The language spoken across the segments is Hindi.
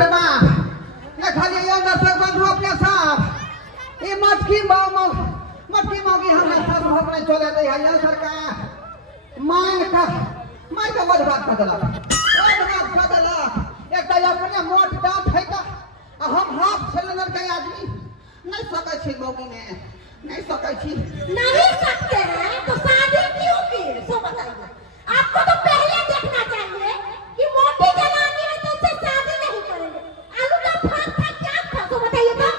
रे बाप ये खाली ये दर्शक बंधु अपने साथ ये मटकी मौगी हमरा साथ अपने चले दे है सरकार मान का बर्बाद कर देला एक तो अपने मोट दांत है का हम हाफ सिलेंडर के आदमी नहीं सकै छी मौगी में नहीं सकै छी नहीं सकते हैं तो शादी क्यों की सो बताइए आपको तो पहले देखना चाहिए कि मोटी जनानी है तो उससे शादी नहीं करेंगे आलू का फाक था क्या था तो बताइए तो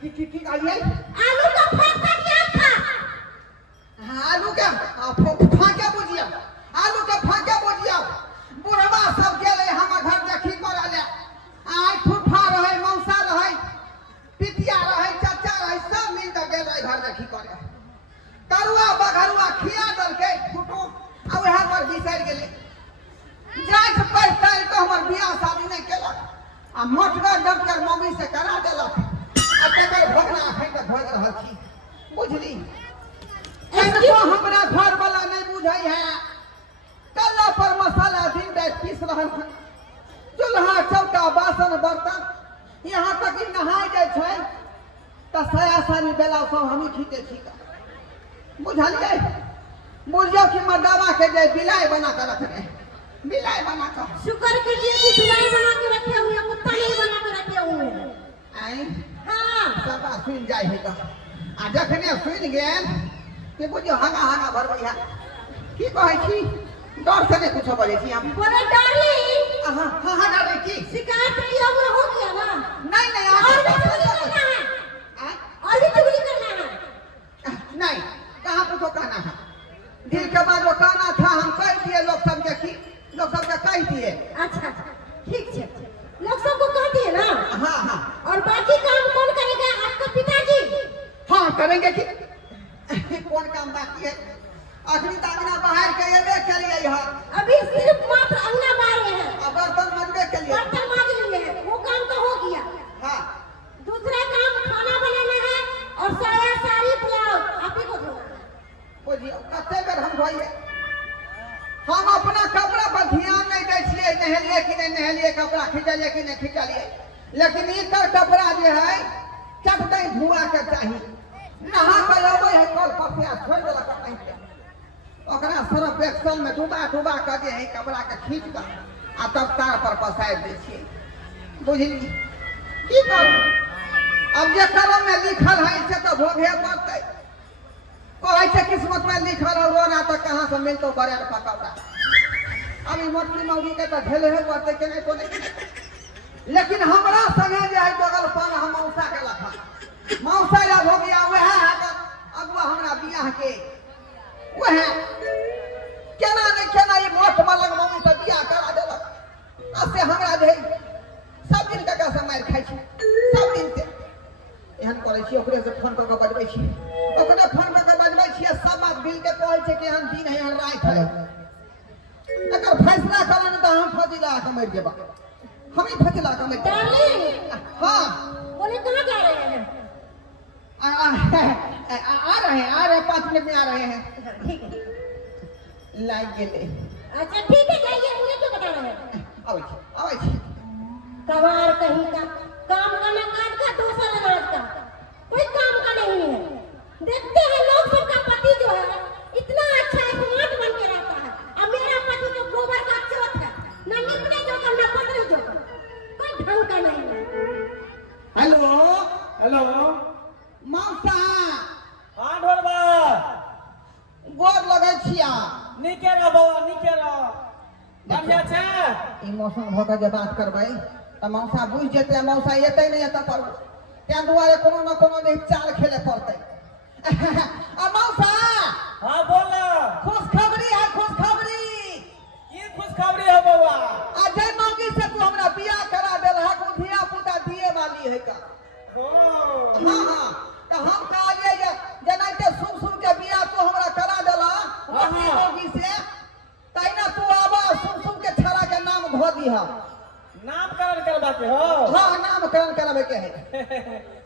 की आइए आलू का फाक था क्या था आलू का फाके बुझिया आलू के फाके बुझिया बुढ़वा सब गेले हम घर देखी कर ले आइ फुफा रहे मौसा रहे पितिया रहे चाचा रहे सब मिल के गेले घर देखी करे करुआ बघरुआ खिया दल के फुटो आ वहां पर बिसर गेले जाय से पैसा तो हमर बियाह शादी नहीं केलक आ मोटगर डॉक्टर मम्मी से करा देलक आ तेकर भगना खै के भग रहल छी बुझली ऐसे हमरा घर वाला नहीं बुझाई है कल्ला पर मसाला दिन रात पीस रहल है चूल्हा चौका बासन बर्तन यहाँ तक कि नहाय जाय छै त साया सानी बेला सब हम ही खींचे छी बुझलिए बुझियो कि मर्दावा के जे बिलाई बना कर रखने बिलाई बना कर शुक्र कीजिए कि बिलाई बना के रखे हुए हैं कुत्ता नहीं बना के रखे हुए हैं आई हां सब सुन जाय है आ जखने सुन गेल कि बुझियो हागा भरबै है की कहै छी डर से नहीं कुछ बोले थी हम बड़े डरली हाँ डर की शिकायत किया हुआ हो गया ना नहीं और भी चुगली करना है और भी चुगली करना है नहीं कहाँ पे तो कहना है दिल के बाद वो कहना था हम कह दिए लोग सबके कह दिए अच्छा ठीक है लोग सबको कह दिए ना हाँ और बाकी काम कौन करेगा आपका पिताजी हाँ करेंगे कि कौन काम बाकी है अखनी अंगना बाहर के ये के लिए है अभी सिर्फ मात्र अंगना मारे हैं अब बर्तन मजबे के लिए बर्तन माज लिए हैं वो काम तो हो गया हाँ दूसरा काम खाना बनाना है और साया साड़ी ब्लाउज आप ही को धोना है बुझियो कते बेर हम धोइए हम अपना कपड़ा पर ध्यान नहीं दै छियै नहेलिए कि नहीं नहेलिए कपड़ा खींचलिए कि नहीं खींचलिए लेकिन इतर कपड़ा जे है चटतै धुआ के चाहिए नहा के अबै है कल पथिया छोड़ देलक नहीं ओकरा सरफ एक्सल में डुबा कर दे है कपड़ा के खींच कर आ तब तार पर पसारि दै छियै बुझली की करू अब जे कलम में लिखल है से तो भोगे पड़तै कहै छै किस्मत में लिखल हो रोना तो कहाँ से मिलतो बड़े पकौड़ा अभी मोटकी मौगी के तो झेले है पड़तै के नहीं कोने लेकिन हमरा संगे जे है बगल पर हम मौसा के लखा मौसा या हो गया वह है अगुआ हमरा बियाह के वह केना ये मोट मलंग मम्मी से बियाह करा देलक असे हमरा जे सब दिन का समय खाइ छी सब दिन से एहन करै छी ओकरे से फोन कर के बजबै छी ओकरे फोन कर के बजबै छी सब बात दिल के कहै छै कि एहन दिन है एहन रात है अगर फैसला करन त हम फजिला के मर जेबा हम ही फजिला के मर डार्लिंग हां बोले कहां जा रहे हैं आ रहे हैं 5 मिनट में आ रहे हैं ठीक है लाइक गेले अच्छा ठीक है जाइए मुझे क्यों बता रहे हैं आवे छी कबार कहीं का काम करना काट का दूसरा रात का कोई काम का नहीं है देखते हैं लोग सबका पति जो है इतना अच्छा स्मार्ट बन के रहता है और मेरा पति तो गोबर का चोट है ना निपने जो करना पकड़े जो कोई ढंग का नहीं है हेलो मौसा हाँ ढोलबा गोद लगै छिया नीके रह बौआ नीके रह बढ़िया छै ई मौसम भ के जे बात करबै त मौसा बुझ जेतै मौसा एतै नहीं एतै पर त्या दुआरे कोनो न कोनो नहीं चाल खेले पड़तै आ मौसा हाँ बोल खुशखबरी है खुशखबरी की खुशखबरी है बौआ आ जय मौगी से तू हमरा बियाह करा देल है धिया पुता दिए वाली है का हाँ तो हम कहलिए जे जनाते सुन के बियाह तू हमरा करा देला मौगी से तैना तू आबा सुन के छड़ा के नाम धो दीहा नामकरण करबाके हो हाँ नामकरण कराबे के है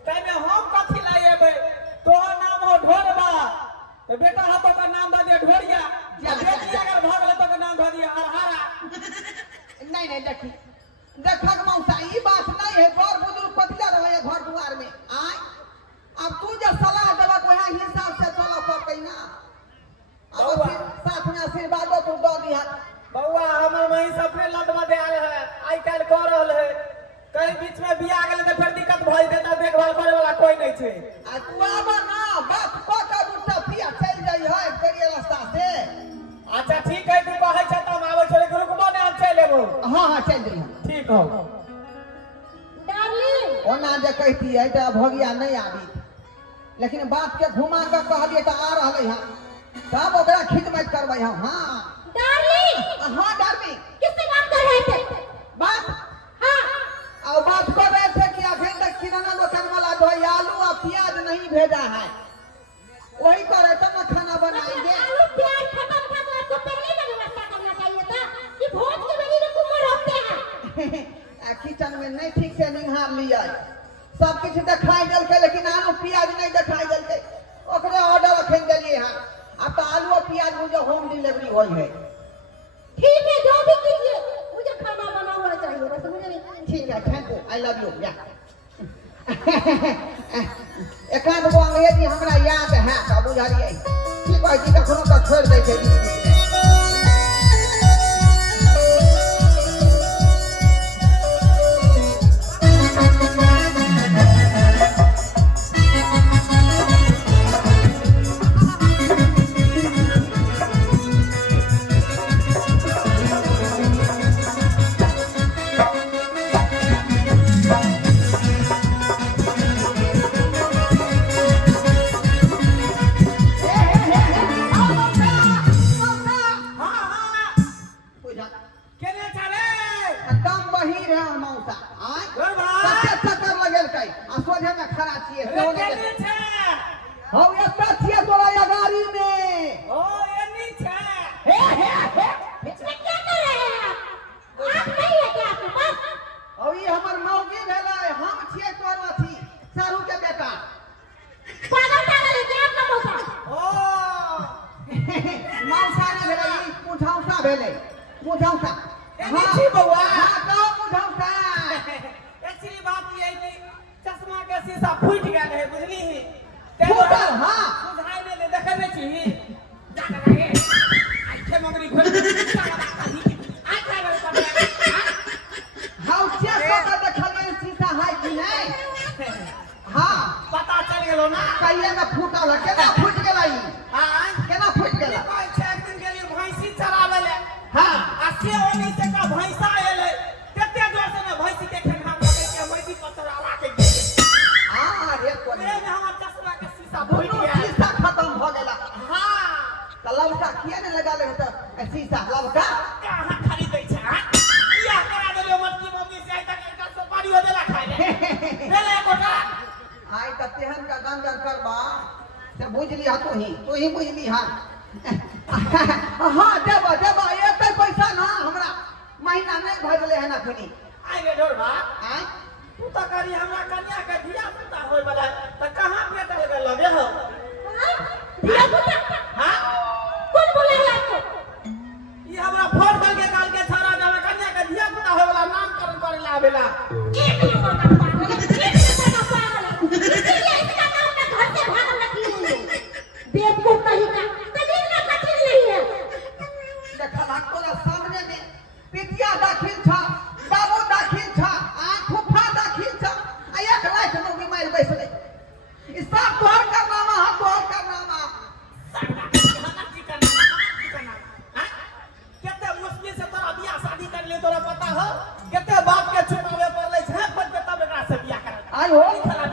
तैमे हम कथी लाई एबै तोहर नाम हो ढोलबा तो बेटा हम का नाम द दे ढोलिया या बेटी अगर भ गेल तो का नाम ध दिया हरा नहीं देखी देखक मौसा ई बात नहीं है, बड़ बुजुर्ग पतिया रहे घर दुआर में आय। अब तू जो सलाह देबा वही हिसाब से चलो पड़ते ना। अब फिर साथ में आशीर्वादो तू दो दिहा। बउआ हमर वही सफरे लट में दे आल है, आई काल कर रहल है, कहीं बीच में बिया गेले तो फिर दिक्कत भई देता, देखभाल करे वाला कोई नहीं छे। आ तू आबा ना बात पका उठा पिया चल जाई है करिए रास्ता से। अच्छा ठीक है, तू कहै छ त हम आबै छले, रुकबो ने हम चल लेबो। हां हां चल जाई। ठीक हो डार्लिंग ओना जे कहती है तो भगिया नहीं आबी, लेकिन बात के घुमा के कहलिए तो आ रहले हां, तब ओकरा खिदमत करबै हम। हां डार्लिंग हां डार्लिंग किससे बात कर रहे थे? बात हाँ और बात कर रहे थे कि अखन तक किराना दुकान वाला जो है आलू और प्याज नहीं भेजा है, वही करे तो ना खाना बनाएंगे। आलू प्याज खत्म था तो आपको पहले का व्यवस्था करना चाहिए था कि भोज के महीने को मर रोकते हैं। किचन में नहीं ठीक से निहार लिया, सब कुछ दिखाई दल के, लेकिन आलू प्याज नहीं दिखाई दल के, ओकरे ऑर्डर रखन दिलिए हां। अब तो आलू और प्याज मुझे होम डिलीवरी होई है। ठीक है जो भी कीजिए, मुझे खाना बना हुआ चाहिए बस, मुझे नहीं। ठीक है, thank you, I love you. या एकाध गो अंग्रेजी हमरा याद है तो बुझलिए, ठीक है जी, कखनो तो छोड़ दै छै बीच बीच में। केने चले एकदम बहिर है मौसा आय। कते चक्कर लगेल कई आ सोझे में खड़ा छिए से होने केने छे हम एता छिए तोरा गाड़ी में। ओ एनी छे इसमें क्या कर रहे हैं आप नहीं है क्या आपके पास? और ई हमर मौगी भेलै, हम छिए तोर अथी सारू के बेटा। पागल पागल है क्या आपका मौसा? ओ मौसा ने भेलै, ई मुझौसा भेलै, मुझौसा। एनी छी बउआ। हां तो मुझौसा। एक्चुअली बात ये है कि चश्मा के शीशा फूट गेल है, बुझली ही फूटल, हाँ। बुझाई नहीं दे, देखे नहीं छी जाके लगे आखे मगरी खोल साला कही आ क्या करे हाउ चेक कर देखलिए शीशा है कि नहीं। हां पता चल गेलो ना कहिए ना फूटल है, केना फूट गेलै? हां केना फूट गेलै? कोई छे एक दिन के लिए भैंसी चरावे ले, हां आ से ओनी से का भैंसा एले, कते जोर से ना भैंसी के खेंगा पकड़ के मैदी पचरावा के गेल। हां रे कोने ए में हमर चश्मा के शीशा फूट दोनों गया। शीशा खत्म हो गेला। हां त ललका किया ने लगा ले तो शीशा ललका कहां खरीदै छै? हां बियाह करा देलियो मटकी मम्मी से, आई तक एक सुपारी हो देला खाइ ले देले गोटा। आई त तेहन का गंजन करबा से बुझली हा, तू ही बुझली हा। हां देबा देबा एते पैसा ना हमरा महीना नहीं भरले है ना खनी। आई रे ढोरबा, आय तू त करी हमरा कन्या के धिया पुता होय वाला, त कहां भेटल गेल लगे हो? दिया पुता हां कौन बोला है आपको? ई हमरा फोन करके काल के छाड़ा जावे कन्या के धिया पुता होय वाला नामकरण करे ला आवेला। एक नंबर का पागल है, एक नंबर का पागल है। इसलिए इसका नाम मैं घर से भागल रखी हुई हूँ। बेवकूफ कहीं का, कलील का कठिन नहीं है। देखला तोरा सामने में पितिया दाखिल था, बाबू दाखिल था, आय फूफा दाखिल था, आ एक लाख में बीमार बैसले। ई सब तोहर करनामा है, तोहर करनामा। साला खाना चिकन चिकन हां केते मुश्किल से तोरा बियाह शादी कर ले, तोरा पता हो केते बाप के छुपावे पड़ले छै, पर के तब एकरा से बियाह कर। आय हो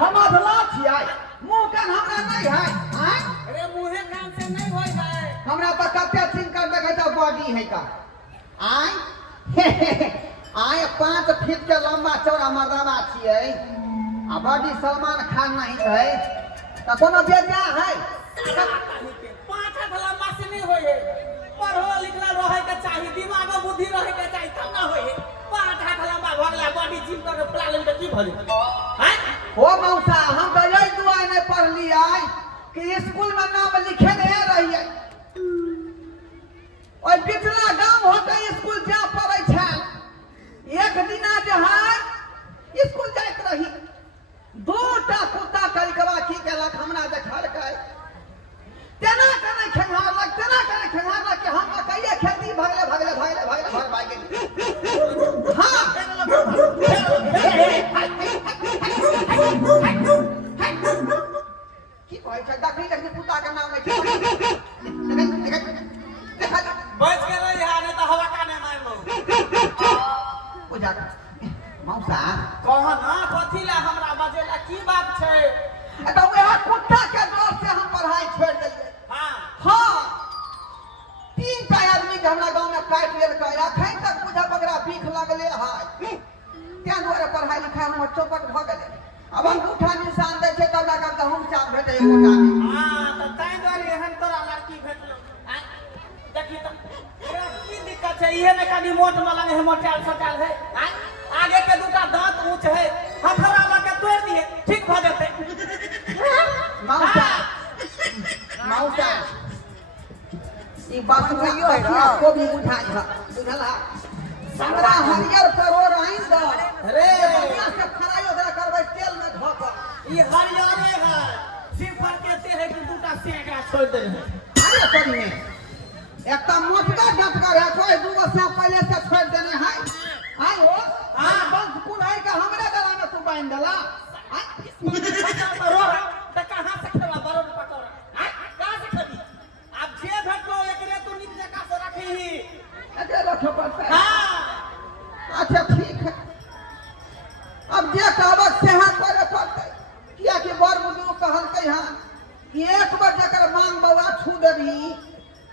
हम अधला छियै, मुंह कान हमरा नहीं है। आय अरे मुंहे कान से नहीं होय है। हमरा पर कते चिन कर देखे तो बॉडी है का। आय आय 5 फीट के लंबा चौड़ा मर्दाना छियै, आ बॉडी सलमान खान नहीं है, त कोनो बेजा है। पांच हाथ लंबा से नहीं होय है, पढ़ो लिखला रहे के चाहिए, दिमाग में बुद्धि रहे के चाहिए, तब ना होय है। पांच हाथ लंबा भगला बॉडी जिम कर के प्लान के की भले हैं? हो मौसा हम तो यही दुआ नहीं पढ़लिए कि स्कूल में नाम लिखे नहीं रहिए, और पिछला गांव होते स्कूल जा पड़े छै। एक दिना जो है स्कूल जाइत रही, 2टा कुत्ता करिकवा की केलक हमरा देखल के तेना केना खेंगारलक कि हम कहिए खेती भगले घर भाग गेली। हाँ की कहै छै देखी कुत्ता के नाम नहीं बच गेलै यहाँ नहीं तो हवा का नहीं मारलो पूजा मौसा कह ना कथी ला हमरा बजेला की बात छै। तो वह कुत्ता के डर से हम पढ़ाई छोड़ दिए। हाँ हाँ 3टा आदमी के हमरा गांव में काट लेलकै, अखन तक बुझा बकरा बीख लगले है, त्या द्वारे पढ़ाई लिखाई हमर चौपट भ गेलै। अब अंगूठा निशान दै छै तब जाकर के हम चाप भेटै एकोटा में। हाँ तो ताई द्वारे एहन तोरा लड़की भेटलो देखी तो एकरा की दिक्कत छै, इहे में कनी मोट मलंग है, मोटाल सटाल है, आगे के 2टा दांत ऊंच है, हथौड़ा ला के तोड़ दिए ठीक भ जेतै। मौसा मौसा ई बात भइयो है ना को भी बुझाई है बुझला। हमरा हरियर परोर आइन द अरे बढ़िया से फ्राई ओकरा करबै तेल में धो के। ई हरियरे है, सिर्फ कहते है कि 2टा सेकड़ा छोड़ दे है। अरे तोरी में एकटा मोटका डटका है, कोई 2 साल पहले से छोड़ देने है। आई हो हां बस कुल है के हमरे गला में तू बांध देला। तो कहां से खेला बरोड पकौड़ा कहां से खेली। अब जे भेटलो एकरे तू नीक जगह से रखी ही अरे रखो पड़ता है। हां अच्छा ठीक है, अब जे कहबक से हाथ करे पड़तै, किया कि बड़ बुजुर्ग कहलकै हां कि एक बार जकर मांग बउआ छू देबही,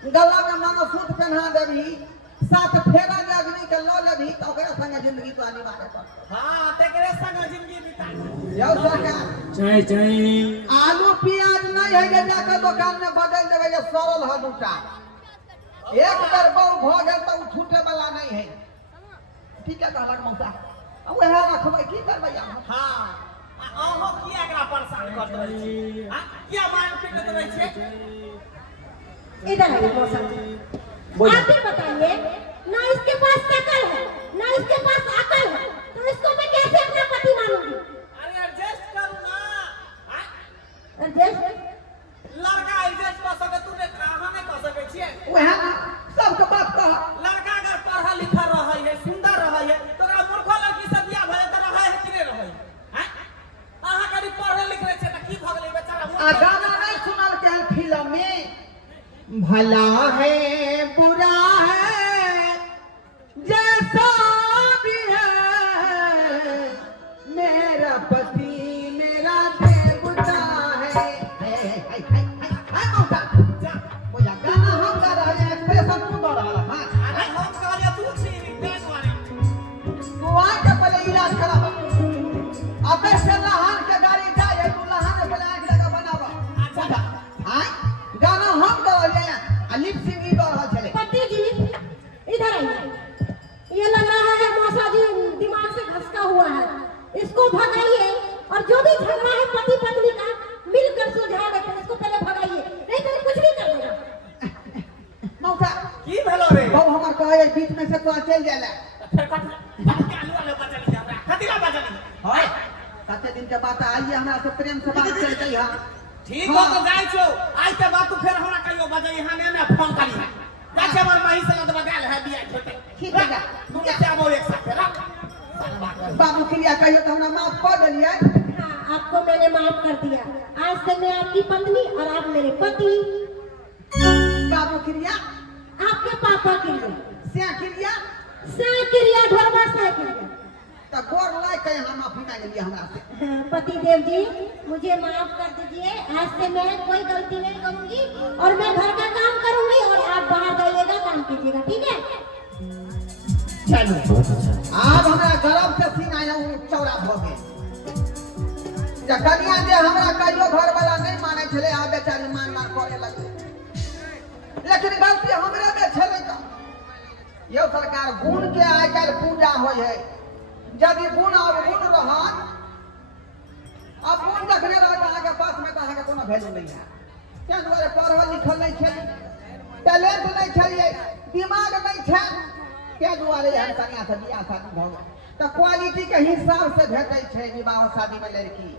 गला में मंगलसूत्र पहना देबही, 7 फेरा अग्नि के लो लेबही तो ओकरा संगे जिंदगी तो अनिवार्य पड़तै। हां तेकरे संग जिंदगी बिता यौ सरकार चाय आलू प्याज नहीं है जे जाकर दुकान में बदल देवे, ये सरल है 2टा। एक बार बहु भ गेल तो छूटे वाला नहीं है। ठीक है कहलक मौसा, वह रखबै की करबै हम। हां अहो किया एकरा परेशान कर देबै हां किया मान पीट देबै छे। इधर आइए मौसा जी, आप ही बताइए ना इसके पास शकल है ना इसके पास अकल है, तो इसको मैं कैसे अपना पति मानूंगी। अरे एडजस्ट करू ना हां एडजस्ट लड़का एडजस्ट कर सके तूने कहां नहीं कर सके छे। वह सबके बात कह। लड़का अगर पढ़ा लिखा रहै है सुंदर रहै है तोरा मूर्ख लड़की से बियाह भए त रहै है कि नहीं रहै है। अहाँ करी पढ़े लिखे छे त की भ गेलै बेचारा आ मूर्ख। गाना नहीं सुनल के फिल्म में भला है बुरा है जैसा भी है मेरा पति मेरा देवता है। मौसा बुझा गाना हम गा रहे हैं, एक्सप्रेशन तू दे रहा है। अरे हम कहले तू छी देश वाले तू आके पहले इलाज करावा, अबे से लहान के गाड़ी जाए तू लहान से पहले आंख लगा बनावा। अच्छा हां गाना हम गा रहे हैं, लिप सिंगिंग कर रहा चले। पति जी इधर आइए, ये लग रहा है मौसा जी दिमाग से घसका हुआ है, इसको भगाइए और जो भी झगड़ा है पति पत्नी का मिलकर सुलझा देते हैं, इसको पहले भगाइए नहीं तो कुछ भी कर देगा। मौसा की भेलो रे बहु हमर कहे बीच में से तो चल जाला। फिर कथी आलू वाले बचली हमरा कथी ला बचली हां कते दिन के बात आइए हमरा से प्रेम से बात चलतै। हां ठीक हो तो जाई छो आज के बाद तू फिर हमरा कहियो बजे यहां ने फोन करी है जाके हमर माई से लद बगाल है बिया छोटे ठीक है जा तू क्या आबो एक साथ रख बाबू क्रिया कहियो तो हमरा माफ कर देलिए। हाँ आपको मैंने माफ कर दिया, आज से मैं आपकी पत्नी और आप मेरे पति। बाबू क्रिया आपके पापा के लिए से क्रिया क्रिया ढोलबा से क्रिया। त गोर लाय के हम माफी मांग लिए हमरा से। पति देव जी मुझे माफ कर दीजिए, आज से मैं कोई गलती नहीं करूंगी और मैं घर का काम करूंगी और आप बाहर जाइएगा काम कीजिएगा, ठीक है। चलो अब हमरा गरम से सीना चौड़ा भ गेल। कनिया जे हमरा कहियो घर वाला नहीं माने छले, आ बेचारी मान करे लगे, लेकिन गलती हमरे में छले। त यो सरकार गुण के आइ काल्हि पूजा होय है, यदि गुण अवगुण रहन, अब गुण देखने रह अहाँके पास में तो अहाँके कोनो वैल्यू नहीं है। क्या द्वारे पढ़ल लिखल नहीं छली, टैलेंट नहीं छलिए, दिमाग नहीं छै, क्या दुआरे हम कन्या से बियाह शादी भऽ गेल तऽ क्वालिटी के हिसाब से भेटै छै विवाह शादी में लड़की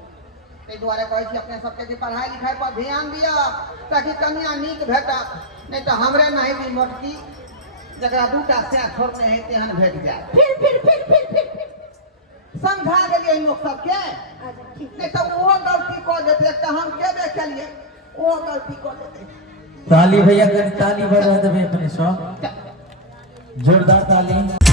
ताहि दुआरे कहै छी अपने सबके कि पढ़ाई लिखाई पर ध्यान दिअ ताकि कन्या नीक भेटत नहीं तो हमरे नहीं दी मोटकी जकरा दूटा सै छोड़ने है तेहन भेट जाए फिर समझा देलिए इन लोग सबके अच्छा ठीक नहीं तो वो गलती कर देते तो हम केबे केलिए वो गलती कर देते ताली भैया कर ताली बजा देवे अपने सब जोरदार ताली।